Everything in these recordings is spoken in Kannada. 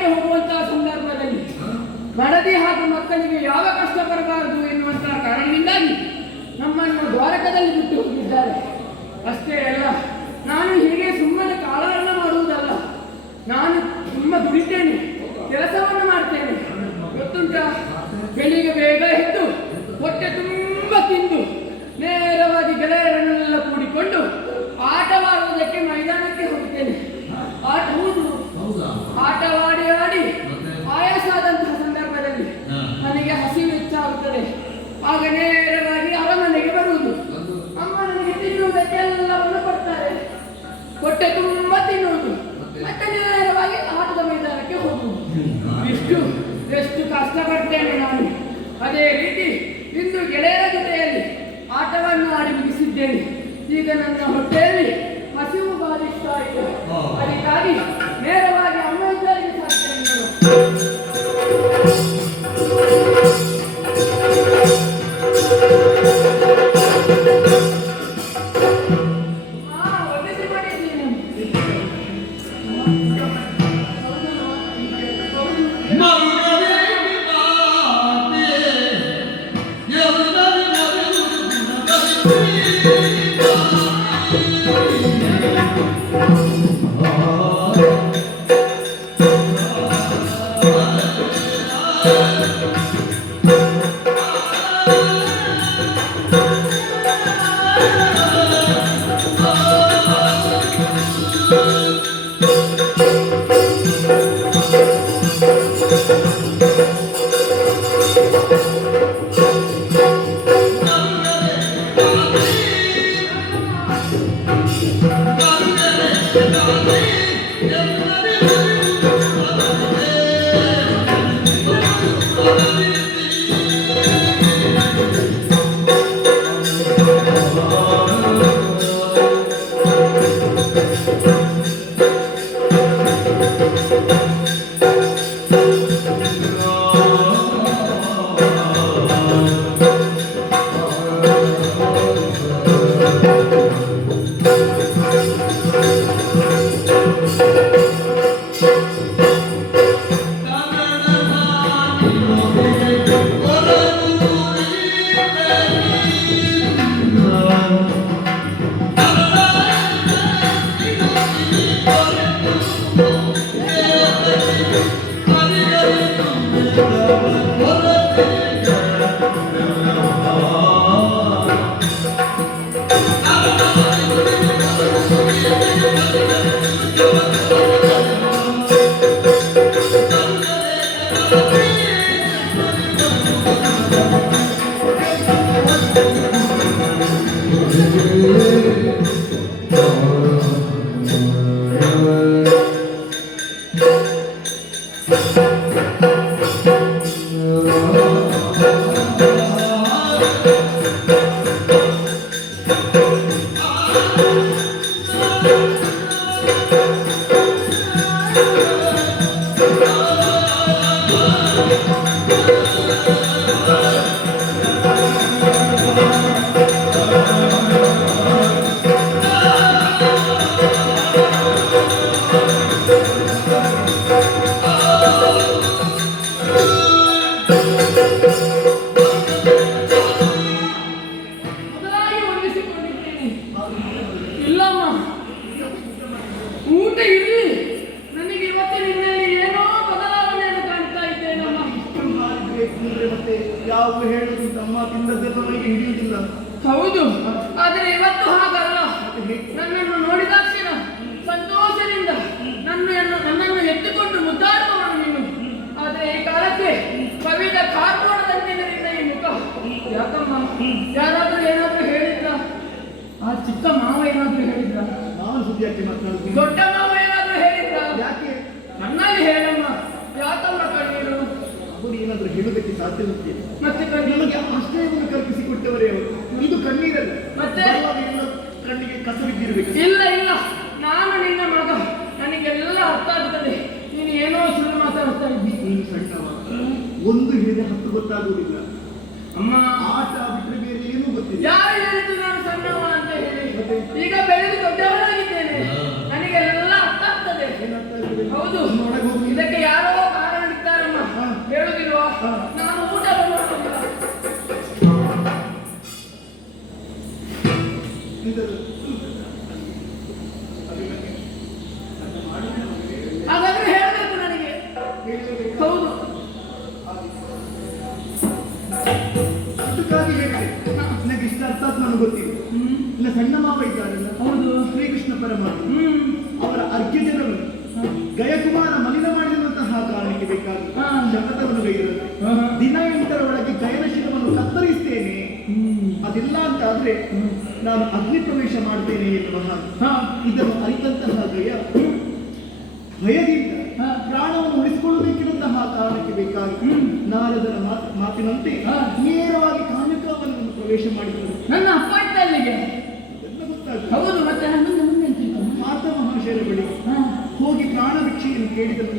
ವನವಿಹಾರಕ್ಕೆ ಹೋಗುವಂತಹ ಸಂದರ್ಭದಲ್ಲಿ ಬಡದಿ ಹಾಗೂ ಮಕ್ಕಳಿಗೆ ಯಾವ ಕಷ್ಟ ಬರಬಾರದು ಎನ್ನುವಂತಹ ಕಾರಣದಿಂದಾಗಿ ನಮ್ಮನ್ನು ದ್ವಾರಕದಲ್ಲಿ ಬಿಟ್ಟು ಹೋಗಿದ್ದಾರೆ. ಅಷ್ಟೇ ಅಲ್ಲ ನಾನು ಹೀಗೆ ಸುಮ್ಮನೆ ಕಾಲಹರಣ ಮಾಡುವುದಲ್ಲ ನಾನು ತುಂಬ ದುಡಿತೇನೆ ಕೆಲಸವನ್ನು ಮಾಡ್ತೇನೆ. ಗೊತ್ತುಂಟ ಬೆಳಿಗ್ಗೆ ಬೇಗ ಎದ್ದು ಹೊಟ್ಟೆ ತುಂಬ ತಿಂದು ನೇರವಾಗಿ ಗೆಳೆಯರನ್ನೆಲ್ಲ ಕೂಡಿಕೊಂಡು ಆಟವಾಡುವುದಕ್ಕೆ ಮೈದಾನಕ್ಕೆ ಹೋಗ್ತೇನೆ. ಆಟ ಹೌದು. ಆಟವಾಡಿ ಆಡಿ ಆಯಾಸಾದಂತಹ ಸಂದರ್ಭದಲ್ಲಿ ನನಗೆ ಹಸಿವು ಹೆಚ್ಚಾಗುತ್ತದೆ. ಆಗ ನೇರವಾಗಿ ಅರಮನೆಗೆ ಬರುವುದು. ಅಮ್ಮ ನನಗೆ ತಿನ್ನುವುದಕ್ಕೆಲ್ಲವನ್ನು ಕೊಡ್ತಾರೆ. ಹೊಟ್ಟೆ ತುಂಬ ತಿನ್ನುವುದು. ಮತ್ತೆ? ನೇರವಾಗಿ ಆಟದ ಮೈದಾನಕ್ಕೆ ಹೋಗುವುದು. ಇಷ್ಟು ಎಷ್ಟು ಕಷ್ಟಪಡ್ತೇನೆ ನಾನು. ಅದೇ ರೀತಿ ಇಂದು ಗೆಳೆಯರ ಜೊತೆಯಲ್ಲಿ ಆಟವನ್ನು ಆಡಿ ಮುಗಿಸಿದ್ದೇನೆ. ಈಗ ನನ್ನ ಹೊಟ್ಟೆಯಲ್ಲಿ ಹಸಿವು ಬಾಧಿಸ್ತಾ ಇದೆ. ಅದಕ್ಕಾಗಿ ನೇರವಾಗಿ ಅಮ್ಮ ಇಲ್ಲ ಇಲ್ಲ. ನಾನು ನಿನ್ನ ಮಗ. ನನಗೆಲ್ಲ ಅರ್ಥ ಆಗ್ತದೆ. ನೀನು ಏನೋ ಸುಳ್ಳು ಮಾತಾಡ್ತಾ ಇದ್ದೀನಿ ನೀನು ಮಾತ್ರ. ಒಂದು ಹೇಳಿದ ಹತ್ತು ಗೊತ್ತಾಗುವುದಿಲ್ಲ. ಅಮ್ಮ. ಆಟ ಬಿಟ್ಟರೆ ಬೇರೆ ಏನು ಗೊತ್ತಿಲ್ಲ. ಯಾರು ಹೇಳಿದ್ದು ನಾನು ಸಣ್ಣವ ಅಂತ ಹೇಳಿ. ಈಗ ಬೆಳೆದು ದೊಡ್ಡವನಾಗಿದ್ದೇನೆ. ನನಗೆಲ್ಲ ಅರ್ಥ ಆಗ್ತದೆ. ಹೌದು. ಬೇಕಾಗಿ ಗೈದಿರುತ್ತೆ ಹಾ. ದಿನ ಎಂಟರ ಒಳಗೆ ಗಯನ ಶಿರವನ್ನು ಕತ್ತರಿಸ್ತೇನೆ. ಹ್ಮ್. ಅದಿಲ್ಲ ಅಂತ ಆದ್ರೆ ನಾನು ಅಗ್ನಿ ಪ್ರವೇಶ ಮಾಡ್ತೇನೆ ಎನ್ನುವ ಇದನ್ನು ಅರಿತಂತಹ ಗಯ ಭಯದಿಂದ ಪ್ರಾಣವನ್ನು ಉಳಿಸಿಕೊಳ್ಳಬೇಕಿರುವಂತಹ ಕಾರಣಕ್ಕೆ ಬೇಕಾಗಿ. ನಾರದರ ಮಾತಿನಂತೆ. ನೇರವಾಗಿ ಕಾಮ್ಯಕವನ್ನು ಪ್ರವೇಶ ಮಾಡಿದರು. ನನ್ನ ಗೊತ್ತಾಗ್ತದೆ ಹೌದು ಮತ್ತೆ. ಮಾತ ಮಹಾಶಯರ ಬಳಿ. ಹೋಗಿ ಪ್ರಾಣ ಭಿಕ್ಷೆಯನ್ನು ಕೇಳಿದರು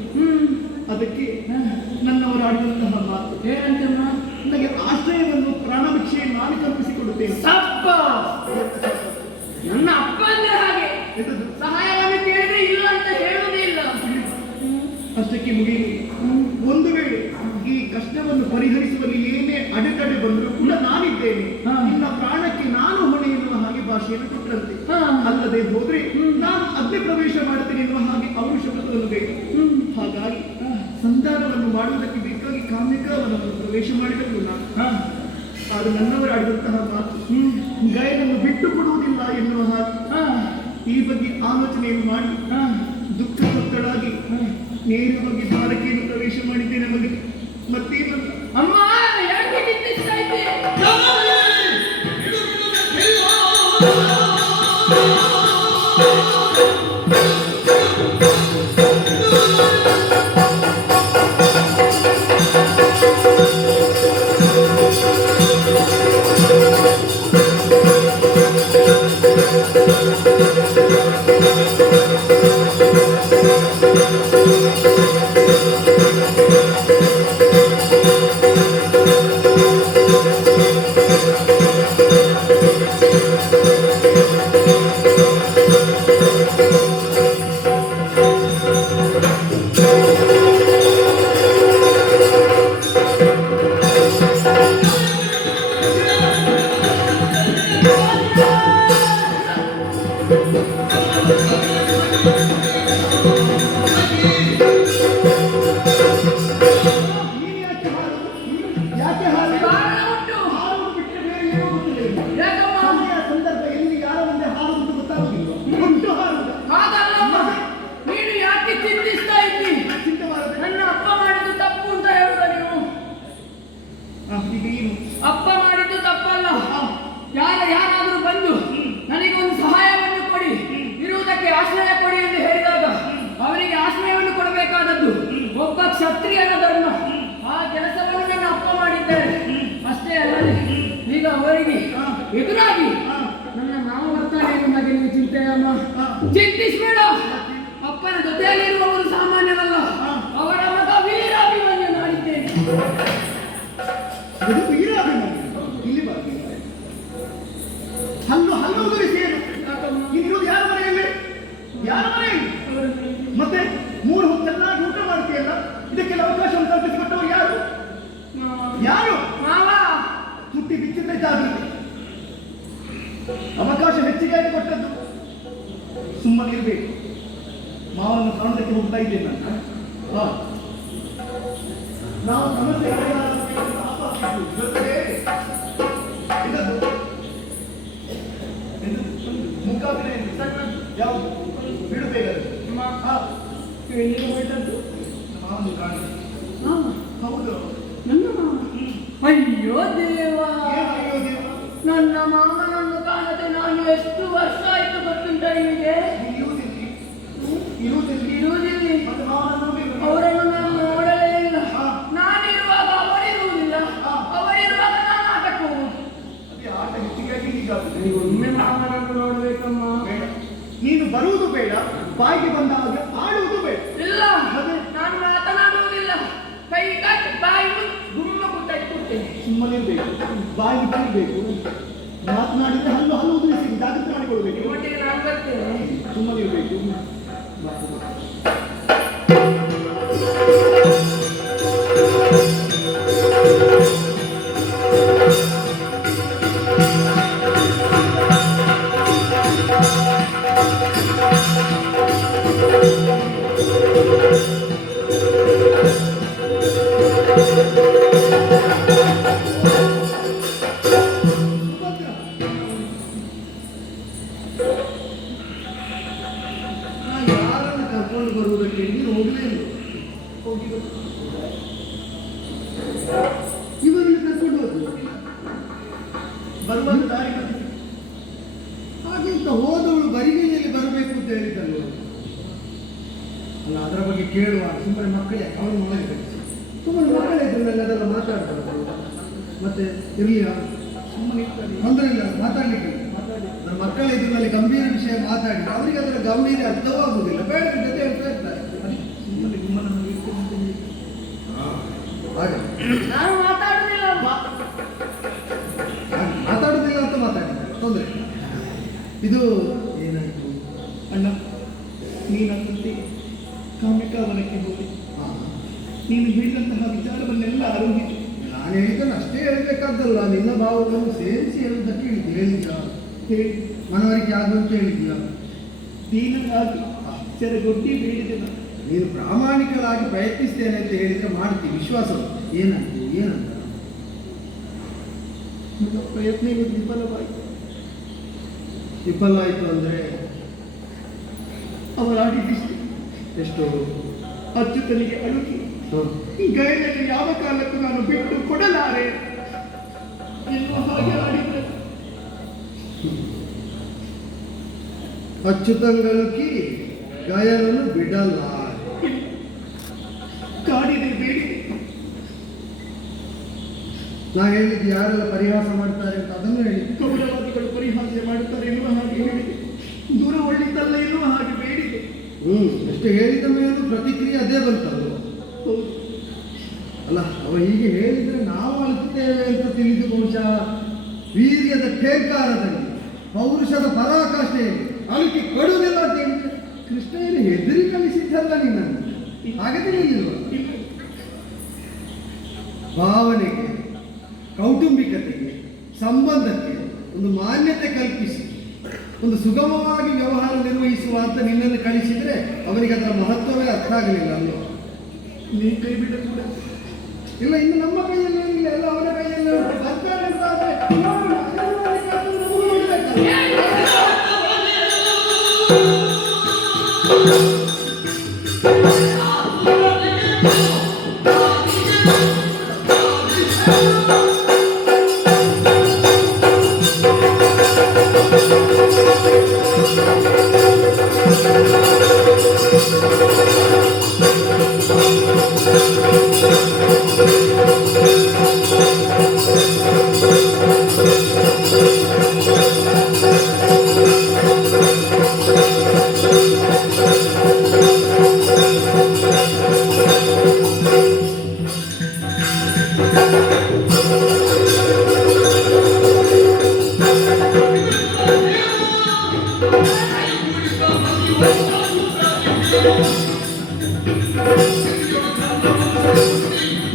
ಅದಕ್ಕೆ ನನ್ನ ನನ್ನವರು ಆಡಿದಂತಹ ಮಾತು ಏನಂತಮ್ಮ ನನಗೆ ಆಶ್ರಯವನ್ನು ಪ್ರಾಣ ಭಿಕ್ಷೆಯನ್ನು ನಾನು ಕಲ್ಪಿಸಿಕೊಡುತ್ತೇನೆ ಸಪ್ಪ! ನನ್ನ ಅಪ್ಪ ಅಂದ್ರೆ ಹಾಗೆ? ಸಹಾಯವನ್ನು ಕೇಳಿದ್ರೆ ಇಲ್ಲ ಅಂತ ಹೇಳುವುದೇ ಇಲ್ಲ. ಅಷ್ಟಕ್ಕೆ ಮುಗಿಯಿತು ಒಂದು ವೇಳೆ ಈ ಕಷ್ಟವನ್ನು ಪರಿಹರಿಸುವಲ್ಲಿ ಏನೇ ಅಡೆತಡೆ ಬಂದರೂ ಕೂಡ ನಾನಿದ್ದೇನೆ. ನಿನ್ನ ಪ್ರಾಣಕ್ಕೆ ನಾನು ಹೊಣೆ ಎನ್ನುವ ಹಾಗೆ ಭಾಷೆಯನ್ನು ಕೊಟ್ಟಂತೆ. ಅಲ್ಲದೆ ಹೋದ್ರೆ. ನಾನು ಅಗ್ನಿ ಪ್ರವೇಶ ಮಾಡುತ್ತೇನೆ ಎನ್ನುವ ಹಾಗೆ ಅವರು ಶಬ್ದವನ್ನು ಬೇಕು ಹಾಗಾಗಿ ಸಂಧಾನವನ್ನು ಮಾಡುವುದಕ್ಕೆ ಬೇಕಾಗಿ ಕಾಮಿಕರವನ್ನು ಪ್ರವೇಶ ಮಾಡಿರಲಿಲ್ಲ ನಾನು ಹಾ. ಆದ್ರೆ ನನ್ನವರು ಆಡಿದಂತಹ ಮಾತು ಗಾಯನನ್ನು ಬಿಟ್ಟು ಕೊಡುವುದಿಲ್ಲ ಎನ್ನುವ ಹಾ. ಈ ಬಗ್ಗೆ ಆಲೋಚನೆಯನ್ನು ಮಾಡಿ. ದುಃಖ ಮಕ್ಕಳಾಗಿ ನೇರವಾಗಿ ಬಾಲಕಿಯನ್ನು ಧರ್ಮ. ಆ ಕೆಲಸವನ್ನು ನನ್ನ ಅಪ್ಪ ಮಾಡಿದ್ದಾರೆ. ಅಷ್ಟೇ ಅಲ್ಲ ಈಗ ಅವರಿಗೆ ಎದುರಾಗಿ ನನ್ನ ನಾವು ಬರ್ತಾನೆ ಎಂದು ಹಾಗೆ ನೀವು ಚಿಂತೆ ಅಮ್ಮ. ಚಿಂತಿಸ್ಬೇಡ. ಜೊತೆಯಲ್ಲಿರುವವರು ಮತ್ತೆ ಇದಕ್ಕೆಲ್ಲ ಅವಕಾಶವನ್ನು ಕಲ್ಪಿಸಿಕೊಟ್ಟವರು ಯಾರು? ಯಾರು? ಮಾವ. ಹುಟ್ಟಿ ಬಿಚ್ಚಿದ್ರೆ ಜಾಗೃತಿ ಅವಕಾಶ ಹೆಚ್ಚಿಗೆ ಆಗಿ ಕೊಟ್ಟದ್ದು. ಸುಮ್ಮನೆ ಇರಬೇಕು. ಮಾವನ್ನು ಕಾಣೋದಕ್ಕೆ ಹೋಗ್ತಾ ಇದ್ದೇನೆ ನಾನು. ಹಾ. ನಾವು ಸಮಸ್ಯೆ ಸಣ್ಣದು ಯಾವುದು? ಬಿಡು ಹೌದು ನನ್ನ ಮಾವ ಅಯ್ಯೋ ದೇವಾ ನನ್ನ ಮಾಮನನ್ನು ಕಾಣದೆ ನಾನು ಎಷ್ಟು ವರ್ಷ ಆಯ್ತು ಗೊತ್ತುಂಟ ನಿಮಗೆ ಇರುವುದಿಲ್ಲಿ ಅವರನ್ನು ನಾನು ನೋಡಲೇ ಇಲ್ಲ. ನಾನಿರುವಾಗ ಅವರಿರುವುದಿಲ್ಲ. ಅವರಿರುವಾಗ ನಾನು ಆಟಕ್ಕೆ ಹೀಗಾಗುತ್ತದೆ ಒಮ್ಮೆ ಮಾವನನ್ನು ನೋಡ್ಬೇಕಮ್ಮ ನೀನು ಬರುವುದು ಬೇಡ, ಬಾಯಿಗೆ ಬಂದಾಗ ಬಾಯಿ ಬರಬೇಕು ಮಾತನಾಡಿದ್ರೆ ಹಲ್ಲು ನಾನು ಮಾತಾಡುದಿಲ್ಲ. ಮಾತಾಡುದಿಲ್ಲ ಅಂತ ಮಾತಾಡಿದ್ದಾರೆ ತೊಂದರೆ ಇದು ಏನಾಯ್ತು? ಅಣ್ಣ ನೀನಂತೆ ಕಾಮಿಕಾವನಕ್ಕೆ ಹೋಗಿ. ಹಾ. ನೀನು ಹೇಳಿದಂತಹ ವಿಚಾರವನ್ನೆಲ್ಲ ಆರೋಗ್ಯ ನಾನು ಹೇಳಿದ್ದನ್ನು ಅಷ್ಟೇ ಹೇಳ್ಬೇಕಾದ್ದಲ್ಲ. ನಿನ್ನ ಭಾವವನ್ನು ಸೇರಿಸಿ ಹೇಳುವುದಕ್ಕೆ ಹೇಳಿದ್ದು. ಹೇಳಿದ್ಯಾ ಹೇಳಿ. ಮನವರಿಕೆ ಆಗುವಂತ ಹೇಳಿದ್ಯಾ? ದೀನನಾಗಿ ಸೆರಗೊಡ್ಡಿ ಬೇಡಿದೆ ನಾನು ಪ್ರಾಮಾಣಿಕರಾಗಿ ಪ್ರಯತ್ನಿಸ್ತೇನೆ ಅಂತ ಹೇಳಿದ್ರೆ ಮಾಡ್ತೀವಿ ವಿಶ್ವಾಸ ಏನಂತ ಏನಂತ? ಪ್ರಯತ್ನ ವಿಫಲವಾಯಿತು. ವಿಫಲ ಆಯ್ತು ಅಂದ್ರೆ ಅವರಾಡಿದಿಷ್ಟು ಎಷ್ಟು? ಅಚ್ಯುತನಿಗೆ ಅಳುಕಿ ಹ. ಈ ಗಯನನ್ನು ಯಾವ ಕಾಲಕ್ಕೂ ನಾನು ಬಿಟ್ಟು ಕೊಡಲಾರೆ? ಹಾಗೆ ಅಚ್ಚುತಂಗಲುಕಿ ಗಾಯನನ್ನು ಬಿಡಲ್ಲ ಕಾಡಿದೆ ಬೇಡಿದೆ ನಾ ಹೇಳಿದ್ದು ಯಾರೆಲ್ಲ ಪರಿಹಾಸ ಮಾಡ್ತಾರೆ ಅಂತ ಅದನ್ನು ಹೇಳಿ. ಕೌರವಾದಿಗಳು ಪರಿಹಾಸ ಮಾಡುತ್ತಾರೆ ಎನ್ನುವ ಹಾಗೆ ಹೇಳಿದೆ. ದೂರ ಒಳ್ಳಿದ್ದಲ್ಲ ಎನ್ನುವ ಹಾಗೆ ಬೇಡಿದೆ. ಹ್ಮ್ ಅಷ್ಟು ಹೇಳಿದ ಮೇಲೂ ಪ್ರತಿಕ್ರಿಯೆ ಅದೇ ಬಂತದ್ದು ಹೌದು. ಅಲ್ಲ ಅವ ಹೀಗೆ ಹೇಳಿದ್ರೆ ನಾವು ಅಳ್ತೇವೆ ಅಂತ ತಿಳಿದು ಬಹುಶಃ ವೀರ್ಯದ ಠೇಕಾರದಲ್ಲಿ ಪೌರುಷದ ಪರಾಕಾಷ್ಠೆಯಲ್ಲಿ ಅಳುಕಿ ಕೊಡುವುದಿಲ್ಲ ಅಂತ ಹೇಳಿದ್ರೆ ಏನು ಹೆದರಿ ಕಲಿಸಿದ್ದಲ್ಲ ನಿನ್ನ ಹಾಗೆ ತಿಳಿಯಲಿಲ್ವ ಭಾವನೆಗೆ ಸಂಬಂಧಕ್ಕೆ ಒಂದು ಮಾನ್ಯತೆ ಕಲ್ಪಿಸಿ ಒಂದು ಸುಗಮವಾಗಿ ವ್ಯವಹಾರ ನಿರ್ವಹಿಸುವ ಅಂತ ನಿನ್ನನ್ನು ಕಳಿಸಿದ್ರೆ ಅವರಿಗೆ ಅದರ ಮಹತ್ವವೇ ಅರ್ಥ ಆಗಲಿಲ್ಲ ಅಲ್ವ ನೀ ಕೈ ಕೂಡ ಇಲ್ಲ ಇನ್ನು ನಮ್ಮ ಕೈಯಲ್ಲಿ ಏನಿಲ್ಲ ಎಲ್ಲ ಅವರ ಕೈಯಲ್ಲಿ. ಬರ್ತಾರೆ ಅಂತ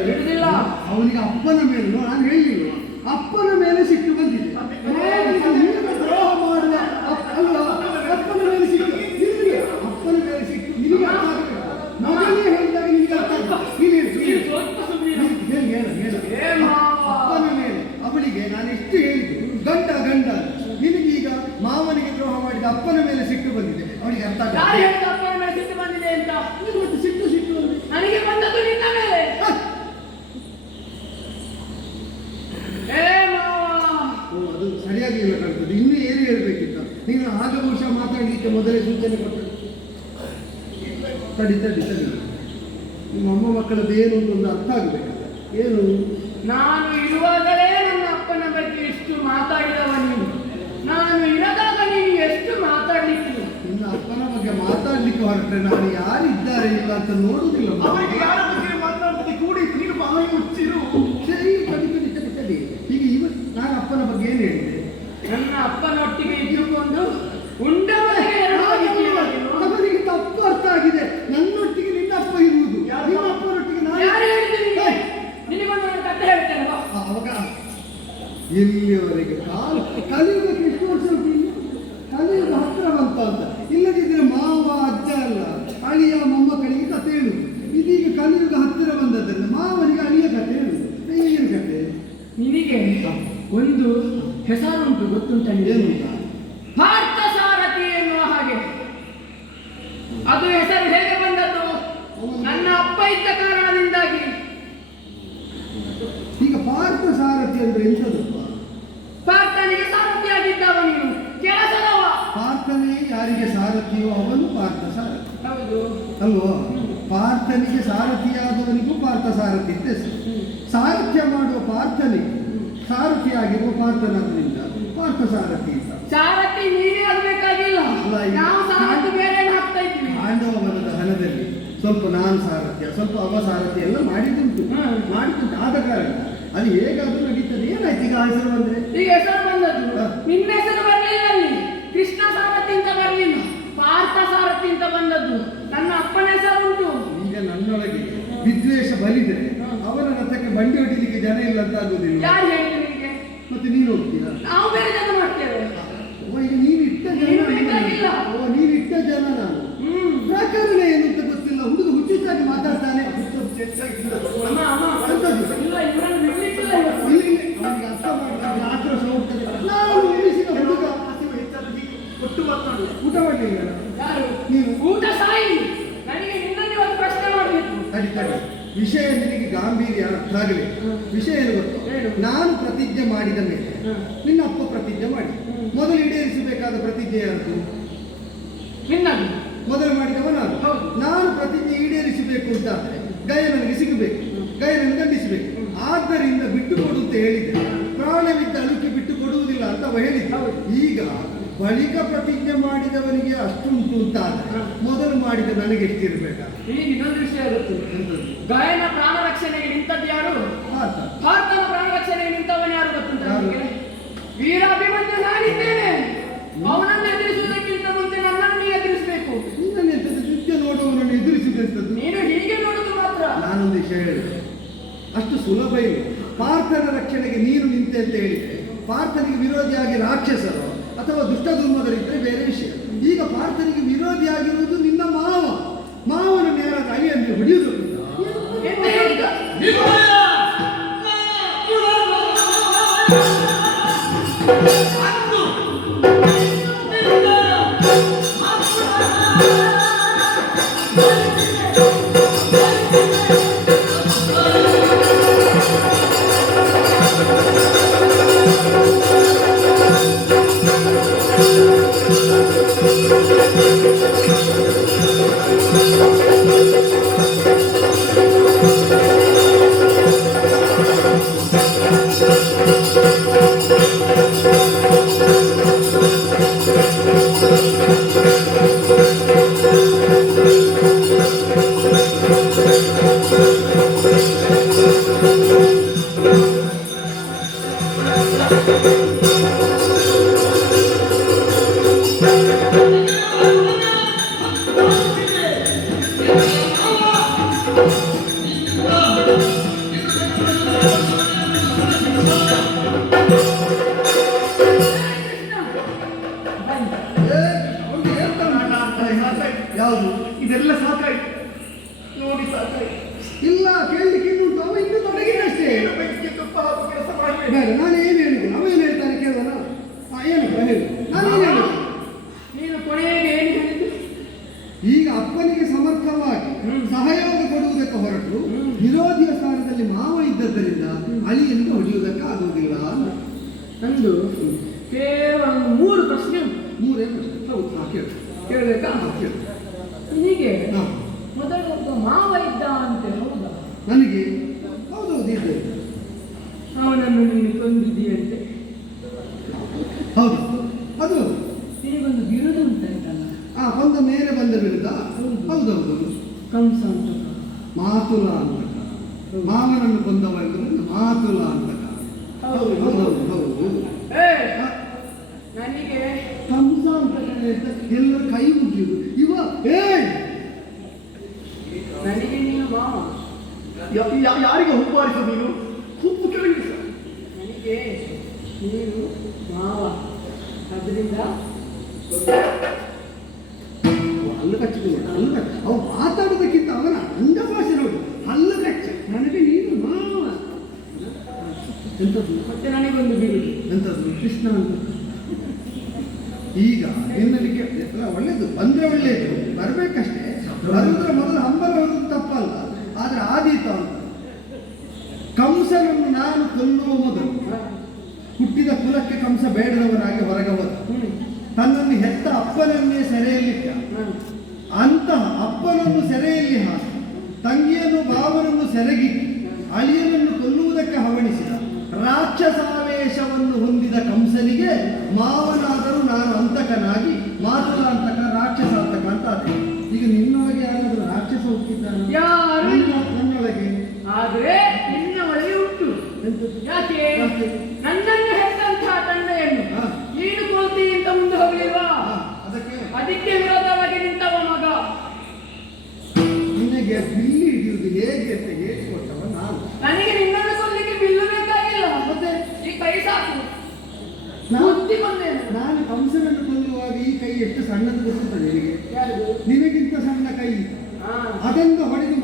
ಹಿಡಿದಿಲ್ಲ. ಅವನಿಗೆ ಅಪ್ಪನ ಮೇಲೆ ನಾನು ಹೇಳಿಲ್ವ? ಅಪ್ಪನ ಮೇಲೆ ಸಿಟ್ಟು ಬಂದಿದೆ ಅವನಿಗೆ ನೀನು ದ್ರೋಹ ಮಾಡುವ ಅಪ್ಪ- ಅಲ್ವಾ? ಅಪ್ಪನ ಮೇಲೆ ಸಿಟ್ಟು ನಿನಗೆ ಅಪ್ಪನ ಮೇಲೆ ಸಿಟ್ಟು ನಿನಗೆ ಅರ್ಥ ಆಗಬೇಕು. ಮಗನೇ ಹೇಳಿದಾಗ ನಿನಗೆ ಅರ್ಥ ಆಗಬೇಕು. ನೀನು ಹೇಳು, ನೀನು ನೀನು ಹೇಳು. ಸ್ವಲ್ಪ ಸುಮ್ಮನಿರು. ಹೇಳು, ಹೇಳು, ಹೇಳು. ಏ ಮಾವ. ಅಪ್ಪನ ಮೇಲೆ ಅವಳಿಗೆ ನಾನು ಎಷ್ಟು ಹೇಳಿದೆ ಗಂಡ ಗಂಡ ನಿನಗೀಗ ಮಾವನಿಗೆ ದ್ರೋಹ ಮಾಡಿದ ಅಪ್ಪನ ಮೇಲೆ ಸಿಟ್ಟು ಬಂದಿದೆ ಅವಳಿಗೆ ಅರ್ಥ ಯಾರು ಆಗಲ್ಲ ಹೇಳಿದ ಅಪ್ಪನ ಮೇಲೆ ಸಿಟ್ಟು ಬಂದಿದೆ ಅಂತ ಮತ್ತೆ ಸಿಟ್ಟು ಸಿಟ್ಟು ಅಂದ್ರೆ ನನಗೆ ಬಂದದ್ದು ನಿನ್ನ ಮೇಲೆ ಏ ಮಾವ ಓ ಅದು ಸರಿಯಾಗಿ ಇಲ್ಲ ಕಾಣ್ತದೆ ಇನ್ನೂ ಏನು ಹೇಳ್ಬೇಕಿತ್ತು ನೀನು ಆಗ ಬಹುಶಃ ಮಾತಾಡಲಿಕ್ಕೆ ಮೊದಲೇ ಸೂಚನೆ ಕೊಟ್ಟರು ತಡಿ ತಡಿ ತಡಿ ನಿಮ್ಮ ಅಮ್ಮ ಮಕ್ಕಳದ್ದು ಏನು ಅಂತ ಒಂದು ಅರ್ಥ ಆಗಬೇಕಲ್ಲ ಏನು ನಾನು ಇರುವಾಗಲೇ ನನ್ನ ಅಪ್ಪನ ಬಗ್ಗೆ ಎಷ್ಟು ಮಾತಾಡಿದವ ನೀನು ನಾನು ಇರದಾಗ ನೀನು ಎಷ್ಟು ಮಾತಾಡ್ಲಿಕ್ಕಿಲ್ಲ ನಿನ್ನ ಅಪ್ಪನ ಮಾತಾಡ್ಲಿಕ್ಕೆ ಹೊರಟ್ರೆ ನಾನು ಯಾರಿದ್ದಾರೆ ಇಲ್ಲ ಅಂತ ನೋಡುದಿಲ್ಲ ಮಗ. ಅವರಿಗೆ ಯಾರ ಬಗ್ಗೆ ಮಾತನಾಡ್ತದೆ ಕೂಡಿ ನೀನು ಬಾಯಿ ಮುಚ್ಚಿರು. ಸರಿ ಈಗ ನಾನು ಅಪ್ಪನ ಬಗ್ಗೆ ಏನು ಹೇಳಿದೆ? ನನ್ನ ಅಪ್ಪನೊಟ್ಟಿಗೆ ಇದ್ದುಕೊಂಡು ಉಂಡವರಿಗೆ. ಅವರಿಗೆ ತಪ್ಪು ಅರ್ಥ ಆಗಿದೆ. ನನ್ನೊಟ್ಟಿಗೆ ನಿನ್ನ ಅಪ್ಪ ಇರುವುದು. ನಿಮ್ಮ ಅಪ್ಪನೊಟ್ಟಿಗೆ ನಾನು ನಿನಗೊಂದು ಕಥೆ ಹೇಳ್ತೇನೆ. ಅವಾಗ ಎಲ್ಲಿಯವರೆಗೆ? ಕಾಲು ಕಲಿಯುಗಕ್ಕೆ ಎಷ್ಟು ವರ್ಷ ಉಂಟು ಇನ್ನು? ಕಲಿಯುಗ ಹತ್ರ ಬಂತ ಅಂತ ಇಲ್ಲದಿದ್ರೆ ಮಾವ ಅಜ್ಜ ಅಲ್ಲ ಅಳಿಯ ಮೊಮ್ಮಕ್ಕಳಿಗೆ ಕಥೆ ಹೇಳುದು ಇದೀಗ ಕಲಿಯುಗ ಹತ್ತಿರ ಬಂದದ್ರಿಂದ ಮಾವನಿಗೆ ಅಳಿಯ ಕಥೆ ಹೇಳುದು ಏನು ಕಥೆ ನಿನಗೆ ಒಂದು ಹೆಸರುಂಟು ಗೊತ್ತುಂಟ ಏನು ನಿನಗೆ ಅಂತ? ಪಾರ್ಥ ಸಾರಥಿ ಎನ್ನುವ ಹಾಗೆ ಅದು ಹೆಸರು ಹೇಗೆ ಬಂದದ್ದು ನನ್ನ ಅಪ್ಪ ಇದ್ದ ಕಾರಣದಿಂದಾಗಿ ಈಗ ಪಾರ್ಥ ಸಾರಥಿ ಅಂದ್ರೆ ಎಂಥದಪ್ಪ ಪಾರ್ಥನಿಗೆ ಸಾರಥಿಯಾಗಿದ್ದವ ನೀನು ಕೆಲಸದವ ಪಾರ್ಥನೇ ಯಾರಿಗೆ ಸಾರಥಿಯೋ ಅವನು ಪಾರ್ಥ ಸಾರಥಿ. ಅಲ್ವೋ? ಪಾರ್ಥನಿಗೆ ಸಾರಥಿಯಾದವನಿಗೂ ಪಾರ್ಥ ಸಾರಥಿ ಅಂತ ಸಾರಥ್ಯ ಮಾಡುವ ಪಾರ್ಥನಿಗೆ ಸಾರಥಿಯಾಗಿರುವ ಪಾರ್ಥನಾದ್ರಿಂದ ಪಾರ್ಥ ಸಾರಥಿ ಅಂತ ಸಾರಥಿ ನೀನೇ ಆಗ್ಬೇಕಾಗಿಲ್ಲ. ಅಲ್ಲ, ಈಗ- ನಾವು ಸಾರಥಿ ಬೇರೆ ಹಾಕ್ತಾ ಇದ್ವಿ ಪಾಂಡವ ವನದ ಹಣದಲ್ಲಿ ಸ್ವಲ್ಪ ನಾನು ಸಾರಥ್ಯ ಸ್ವಲ್ಪ ಅವ ಸಾರಥ್ಯ ಎಲ್ಲ ಮಾಡಿದ್ದುಂಟು. ಮಾಡಿದ್ದುಂಟು. ಆದ ಕಾರಣ ಅದು ಹೇಗಾದ್ರೂ ನಡೀತದೆ. ಏನಾಯ್ತು ಈಗ ಹೆಸರು ಬಂದ್ರೆ? ಈಗ ಹೆಸರು ಬಂದದ್ದು. ಹ. ಪಾರ್ಥ ಸಾರಥಿ ಬಂದದ್ದು. ನನ್ನ ಅಪ್ಪನ ಹೆಸರು ಉಂಟು. ಈಗ ನನ್ನೊಳಗೆ ವಿದ್ವೇಷ ಬಲಿದೆ. ಅವನ ರಥಕ್ಕೆ ಬಂಡಿ ಹೊಡಿಲಿಕ್ಕೆ ಜನ ಇಲ್ಲ ಅಂತ ಆಗುದಿಲ್ಲ. ಯಾರು ಹೇಳಿ ನಿಮಗೆ? ಮತ್ತೆ ನೀನು ಹೋಗ್ತೀರಾ? ನಾವು ಬೇರೆ ಜನ ಮಾಡ್ತೇವೆ ಓ, ಈಗ ನೀನು ಇಟ್ಟ ಜನ ನೀನು. ಬೇಕಾಗಿಲ್ಲ. ಓ ನೀನು ಇಟ್ಟ ಜನ ನಾನು. ಹ್ಮ್. ಪ್ರಕರಣ ಏನು ಅಂತ ಗೊತ್ತಿಲ್ಲ. ಹುಡುಗ ಹುಚ್ಚಿತ್ತಾಗಿ ಮಾತಾಡ್ತಾನೆ. ಅಮ್ಮ ಅಮ್ಮ ಎಂತದ್ದು? ಇಲ್ಲ ಇವರನ್ನು ಬಿಡ್ಲಿಕ್ಕಿಲ್ಲ ಇವತ್ತು. ಇಲ್ಲಿ ಇಲ್ಲಿ ಅವನಿಗೆ ಅರ್ಥ ಮಾಡಿದ್ರೆ ಆಕ್ರೋಶ ಹೋಗ್ತದೆ ನಾನು ಉಳಿಸಿದ ಹುಡುಗ ಹಸಿವು ಹೆಚ್ಚಾದ ಹೀಗೆ ಒಟ್ಟು ಮಾತನಾಡುವ ಊಟ ಮಾಡಲಿಲ್ಲ ಯಾರು ನೀನು ಊಟ ಸಾಯಿ ನನಗೆ ನಿನ್ನಲ್ಲಿ ಒಂದು ಪ್ರಶ್ನೆ ಮಾಡಬೇಕು ತಡಿ ತಡಿ ವಿಷಯ ನಿನಗೆ ಗಾಂಭೀರ್ಯ ಅರ್ಥ ಆಗಲಿ ವಿಷಯ ಏನು ಗೊತ್ತು? ನಾನು ಪ್ರತಿಜ್ಞೆ ಮಾಡಿದ ಮೇಲೆ ನಿನ್ನ ಅಪ್ಪ ಪ್ರತಿಜ್ಞೆ ಮಾಡಿ. ಮೊದಲು ಈಡೇರಿಸಬೇಕಾದ ಪ್ರತಿಜ್ಞೆ ಯಾರ್ದು? ಬಳಿಕ ಪ್ರತಿಜ್ಞೆ ಮಾಡಿದವನಿಗೆ ಅಷ್ಟುಂಟು ಅಂತ ಆದ್ರೆ ಹ. ಮೊದಲು ಮಾಡಿದ ನನಗೆ ಎಷ್ಟಿರ್ಬೇಕಾ? ಈಗ ಇನ್ನೊಂದು ವಿಷಯ ಇರುತ್ತೆ. ಗಾಯನ ಪ್ರಾಣ ರಕ್ಷಣೆಗೆ ನಿಂತದ್ದು ಯಾರು? ಆತ ಭಾರತದ ಪ್ರಾಣ ರಕ್ಷಣೆಗೆ ನಿಂತವನು ಯಾರು ಗೊತ್ತುಂಟ ವೀರಾಭಿಮನ್ಯು ನಾನಿದ್ದೇನೆ ಅವನನ್ನು ಎದುರಿಸುವುದಕ್ಕಿಂತ ಮುಂಚೆ ನನ್ನನ್ನು ಎದುರಿಸಬೇಕು. ನಿನ್ನನ್ನು ಎಂತದ್ದು ನೃತ್ಯ ನೋಡುವವನನ್ನು ಎದುರಿಸಿದಂಥದ್ದು ನೀನು ಹೀಗೆ ನೋಡುದು ಮಾತ್ರ. ನಾನೊಂದು ವಿಷಯ ಹೇಳಿದೆ. ಅಷ್ಟು ಸುಲಭ ಇಲ್ಲ. ಪಾರ್ಥನ ರಕ್ಷಣೆಗೆ ನೀನು ನಿಂತೆ ಅಂತ ಹೇಳಿದ್ರೆ ಪಾರ್ಥನಿಗೆ ವಿರೋಧಿಯಾಗಿ ರಾಕ್ಷಸರು ಅಥವಾ ದುಷ್ಟ ದುರ್ಮದರಿದ್ದರೆ ಬೇರೆ ವಿಷಯ. ಈಗ ಭಾರತನಿಗೆ ವಿರೋಧಿಯಾಗಿರುವುದು ಇರುವುದರಿಂದ ಅಳಿಯನ್ನು ಹೊಡೆಯುವುದಕ್ಕೆ ಆಗುವುದಿಲ್ಲ ನಂದು ಕೇವಲ ಮೂರು ಪ್ರಶ್ನೆ ಮೂರೇ ಪ್ರಶ್ನೆ. ಹೌದು ಹಾಂ ಕೇಳು ಕೇಳಬೇಕಾ? ಹಾಂ ಹೀಗೆ? ಹಾಂ. くなんだから。ಕೃಷ್ಣ ಅಂತ ಈಗ ನಿನ್ನಲ್ಲಿ ಒಳ್ಳೇದು ಬಂದ್ರೆ ಒಳ್ಳೇದು ಬರ್ಬೇಕಷ್ಟೇ. ಬರೋದು ಅದಕ್ಕೆ ವಿರೋಧವಾಗಿ ನಿಂತವ ಮಗ. ನಿನಗೆ ಬಿಲ್ಲಿ ಹಿಡಿಯುವುದು ಹೇಗೆ ಅಂತ ಹೇಳಿಕೊಟ್ಟವ ನಾನು. ನನಗೆ ನಿನ್ನನ್ನು ಕೊಡ್ಲಿಕ್ಕೆ ಬಿಲ್ಲು ಬೇಕಾಗಿಲ್ಲ. ಮತ್ತೆ ಈ ಕೈ ಸಾಕು. ಬುದ್ಧಿ ಬಂದೇನು? ನಾನು ಕಂಸನನ್ನು ಕೊಲ್ಲುವಾಗ ಈ ಕೈ ಎಷ್ಟು ಸಣ್ಣದು ಗೊತ್ತುತ್ತದೆ ನಿನಗೆ? ನಿನಗಿಂತ ಸಣ್ಣ ಕೈ. ಅದನ್ನು ಹೊಡೆದು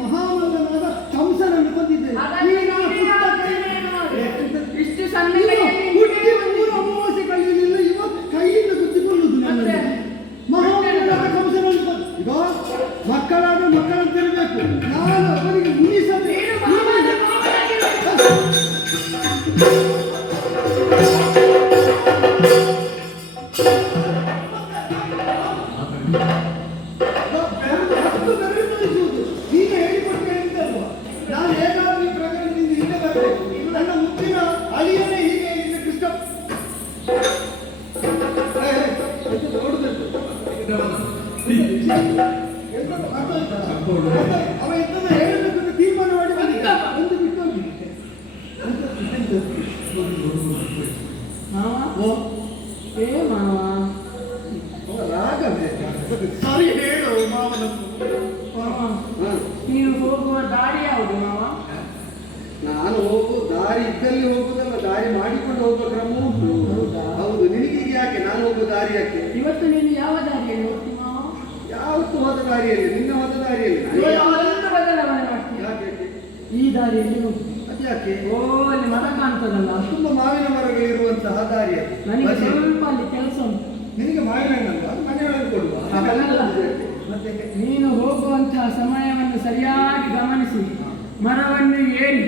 ಮರವನ್ನು ಏರಿ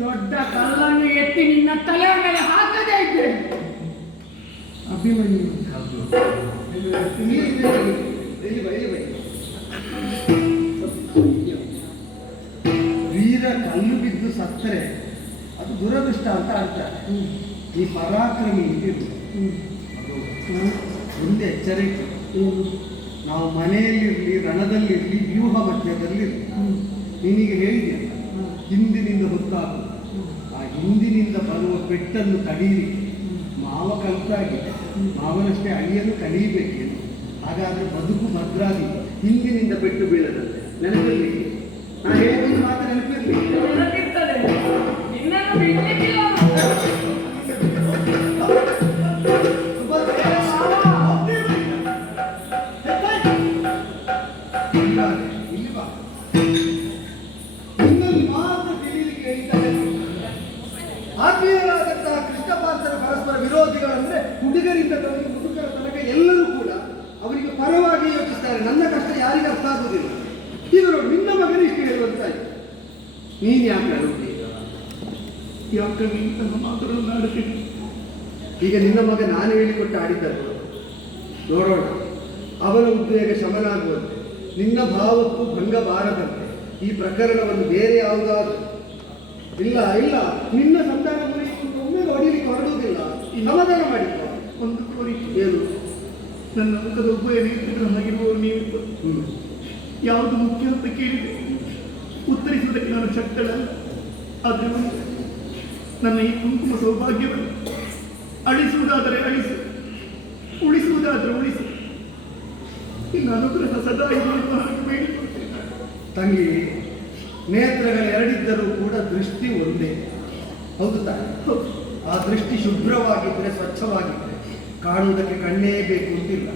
ದೊಡ್ಡ ಕಲ್ಲನ್ನು ಎತ್ತಿ ನಿನ್ನ ತಲೆಯ ಮೇಲೆ ಹಾಕದೇ ಇದ್ದೆ. ಅಭಿಮನ್ಯು. ವೀರ ಕಲ್ಲು ಬಿದ್ದು ಸತ್ತರೆ, ಅದು ದುರದೃಷ್ಟ ಅಂತ ಅರ್ಥ. ಈ ಪರಾಕ್ರಮಿ ಇದ್ದಿದ್ದು ಒಂದು ಎಚ್ಚರಿಕೆ. ನಾವು ಮನೆಯಲ್ಲಿರಲಿ, ರಣದಲ್ಲಿರಲಿ, ವ್ಯೂಹ ಮಧ್ಯದಲ್ಲಿರಲಿ. ನಿನಗೆ ಹೇಳಿದೆ ಹಿಂದಿನಿಂದ ಗೊತ್ತಾಗುವುದು ಆ ಹಿಂದಿನಿಂದ ಬರುವ ಪೆಟ್ಟನ್ನು ಕಡೀರಿ ಮಾವ ಕಲ್ತಾಗಿದೆ ಮಾವನಷ್ಟೇ ಅಳಿಯನ್ನು ಕಲಿಯಬೇಕೇನು? ಹಾಗಾದರೆ ಬದುಕು ಭದ್ರಾಗಿ, ಹಿಂದಿನಿಂದ ಪೆಟ್ಟು ಬೀಳದಂತೆ. ನೆನಪಿರಲಿ. ನಾನು ಹೇಳಿದ ಮಾತ್ರ ನೆನಪಿರಲಿ. ಈಗ ನಿನ್ನ ಮಗ ನಾನು ಹೇಳಿಕೊಟ್ಟು ಆಡಿದ್ದಲ್ಲ ನೋಡೋಣ. ಅವನ ಉದ್ವೇಗ ಶಮನ ಆಗುವಂತೆ ನಿನ್ನ ಭಾವಕ್ಕೂ ಭಂಗ ಬಾರದಂತೆ ಈ ಪ್ರಕರಣವನ್ನು ಬೇರೆ ಯಾವುದಾದ್ರು ಇಲ್ಲ ಇಲ್ಲ. ನಿನ್ನ ಸಂತಾನ ಕುರಿತು ಒಮ್ಮೆ ಹೊಡಿಲಿಕ್ಕೆ ಹೊರಡುವುದಿಲ್ಲ. ಸಮಾಧಾನ ಮಾಡಿದ್ದ ಒಂದು ಕೋರಿಕೆ ಏನು ನನ್ನ ಮುಖದ ಉಭಯ ನೇತ್ರಗಳಾಗಿರುವವರು ನೀವು. ಹ್ಮ್. ಯಾವುದು ಮುಖ್ಯ ಅಂತ ಕೇಳಿದೆ. ಉತ್ತರಿಸುವುದಕ್ಕೆ ನಾನು ಶಕ್ತಳಲ್ಲ. ಆದರೆ ನನ್ನ ಈ ಕುಂಕುಮ ಸೌಭಾಗ್ಯವನ್ನು ಅಳಿಸುವುದಾದರೆ ಅಳಿಸು. ಉಳಿಸುವುದಾದರೆ ಉಳಿಸು. ನಿನ್ನ ಅನುಗ್ರಹ ಸದಾ ಇರುವುದು ಹಾಗೆ ತಂಗಿ ನೇತ್ರಗಳು ಎರಡಿದ್ದರೂ ಕೂಡ ದೃಷ್ಟಿ ಒಂದೇ. ಹೌದು ತಾನೆ ಆ ದೃಷ್ಟಿ ಶುಭ್ರವಾಗಿದ್ದರೆ ಸ್ವಚ್ಛವಾಗಿದ್ದರೆ ಕಾಣುವುದಕ್ಕೆ ಕಣ್ಣೇ ಬೇಕು ಅಂತಿಲ್ಲ.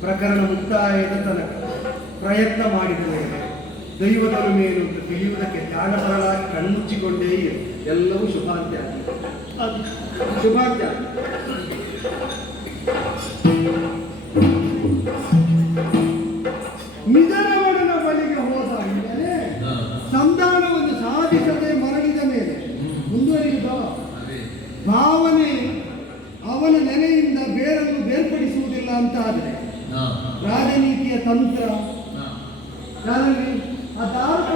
ಪ್ರಕರಣ ಮುಕ್ತಾಯದ ತನಕ ಪ್ರಯತ್ನ ಮಾಡಿದರೆ ಮೇಲೆ ದೈವದ ಮೇಲು ತಿಳಿಯುವುದಕ್ಕೆ ಧ್ಯಾನಪರಳಾಗಿ ಕಣ್ಮುಚ್ಚಿಕೊಂಡೇ ಎಲ್ಲವೂ ಶುಭಾಂತ್ಯ ಅದು. ಶುಭಾಂತ್ಯ ಅಂತ ಆದರೆ ರಾಜನೀತಿಯ ತಂತ್ರ. ಯಾರಲ್ಲಿ? ಆ ದಾರುಕ